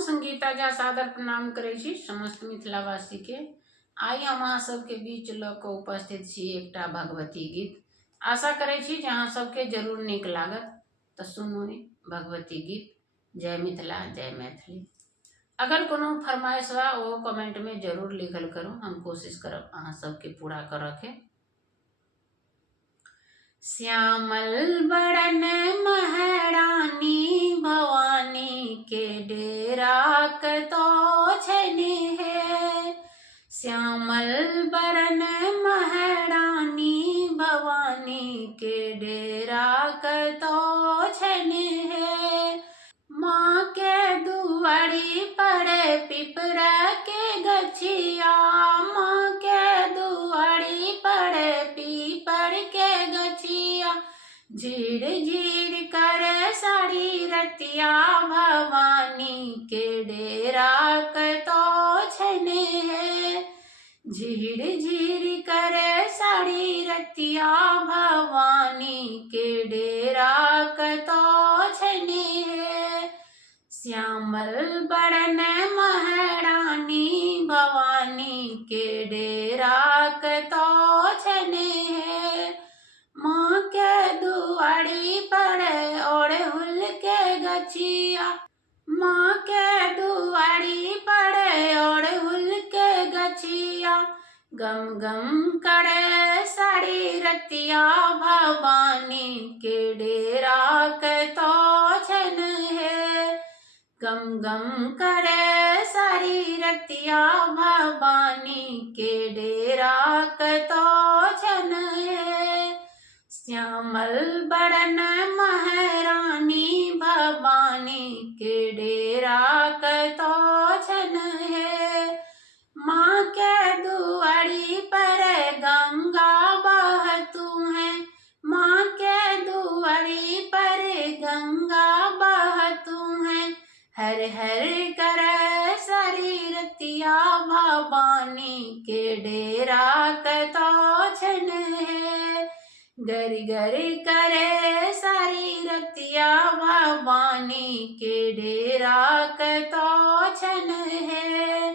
संगीता जा सादर प्रणाम करे छी समस्त मिथिलावासी के। आई हम अहाँ सबके बीच ल के उपस्थित छी एकटा भगवती गीत। आशा करे छी जे अहाँ सबके जरूर नीक लागत। तो सुनू भगवती गीत। जय मिथिला जय मैथिली। अगर कोनो फरमाइश बा वो कमेंट में जरूर लिखल करो, हम कोशिश करब अहाँ सबके पूरा कर के। श्यामल बरन महारानी भवानी के डेरा कतो छने है। श्यामल बरन महारानी भवानी के डेरा कतो छने है। माँ के दुआरी पड़े पिपरा के गछिया, माँ के दुआरी पड़े पीपर के गछिया। झीर झीर करे साड़ी रतिया भवानी के डेरा कतो छने है। झीर झीर करे साड़ी रतिया भवानी के डेरा कतो छने है। श्यामल बरन महारानी भवानी के डेरा कतो छने है। माँ के दुआरी पड़े ओढ़े हुल के गछिया, माँ के दुआरी पड़े ओढ़े हुल के गछिया। गम गम करे साड़ी रतिया भवानी के डेरा कतो छन है। गम गम करे साड़ी रतिया भवानी के डेरा कतो छन है। श्यामल बरन महारानी भवानी के डेरा कतो छन है। माँ के दुआरी पर गंगा बहतू है, माँ के दुआरी पर गंगा बहतू है। हर हर करे सारी रतिया भवानी के डेरा कतो छन है। गर गर करे सारी रतिया भवानी के डेरा कतो छन है।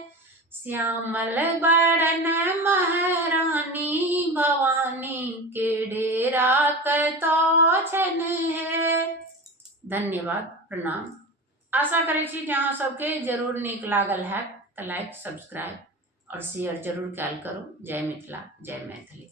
श्यामल बरन महारानी भवानी के डेरा कतो छन है। धन्यवाद, प्रणाम। आशा करे छी अहाँ सबके जरूर नीक लागल है तो लाइक सब्सक्राइब और शेयर जरूर कैल करो। जय मिथिला जय मैथिली।